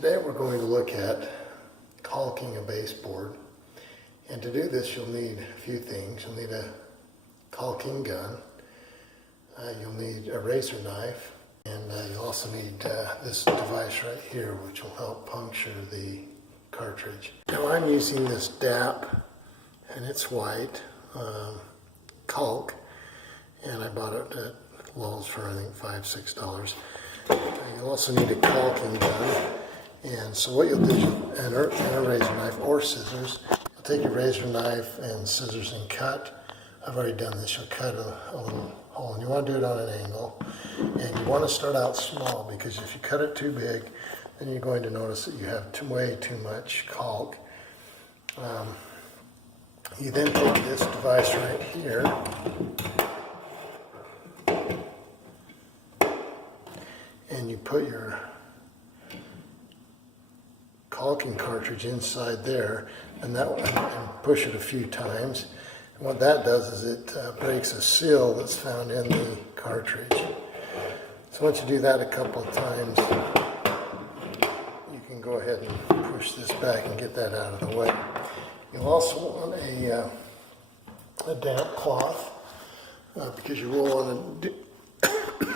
Today we're going to look at caulking a baseboard, and to do this you'll need a few things. You'll need a caulking gun, you'll need a razor knife, and you'll also need this device right here, which will help puncture the cartridge. Now I'm using this DAP, and it's white, caulk, and I bought it at Lowe's for I think $5-6. You'll also need a caulking gun, and so what you'll do is and a razor knife or scissors. You'll take your razor knife and scissors and cut. I've already done this. You'll cut a little hole, and you want to do it on an angle, and you want to start out small, because if you cut it too big, then you're going to notice that you have way too much caulk. You then take this device right here, and you put your caulking cartridge inside there, and push it a few times. And what that does is it breaks a seal that's found in the cartridge. So once you do that a couple of times, you can go ahead and push this back and get that out of the way. You'll also want a damp cloth, because you will want to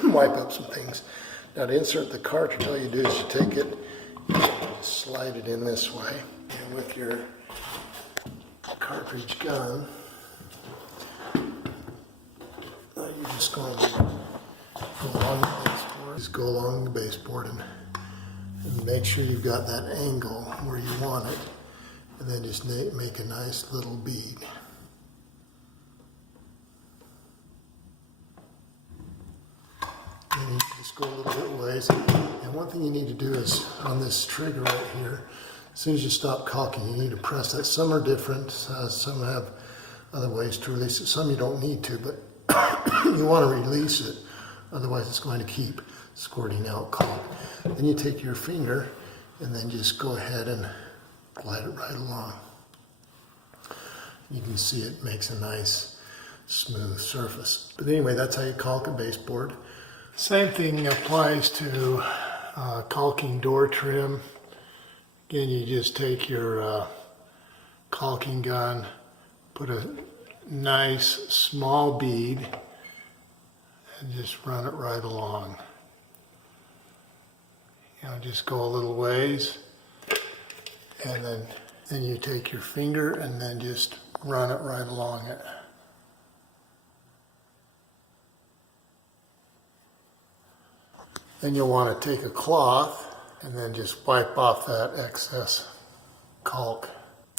wipe up some things. Now to insert the cartridge, all you do is you take it, slide it in this way, and with your cartridge gun, you're just going to go along the baseboard. Just go along the baseboard and make sure you've got that angle where you want it, and then just make a nice little bead. And you just go a little bit ways. And one thing you need to do is on this trigger right here, as soon as you stop caulking, you need to press that. Some are different, some have other ways to release it. Some you don't need to, but you want to release it, otherwise it's going to keep squirting out caulk. Then you take your finger and then just go ahead and glide it right along. You can see it makes a nice smooth surface. But anyway, that's how you caulk a baseboard. Same thing applies to caulking door trim. Again, you just take your caulking gun, put a nice small bead, and just run it right along. You know, just go a little ways, and then you take your finger and then just run it right along it. Then you'll want to take a cloth and then just wipe off that excess caulk.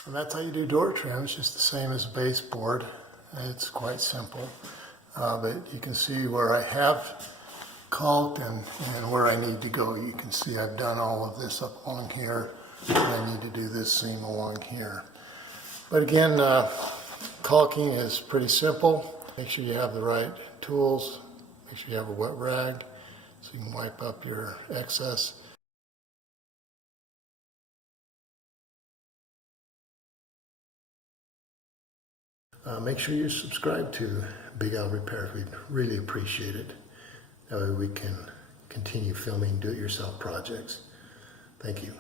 And that's how you do door trim. It's just the same as a baseboard. It's quite simple. But you can see where I have caulked and where I need to go. You can see I've done all of this up along here, and I need to do this seam along here. But again, caulking is pretty simple. Make sure you have the right tools. Make sure you have a wet rag so you can wipe up your excess. Make sure you subscribe to Big Al Repair. We'd really appreciate it. That way we can continue filming do-it-yourself projects. Thank you.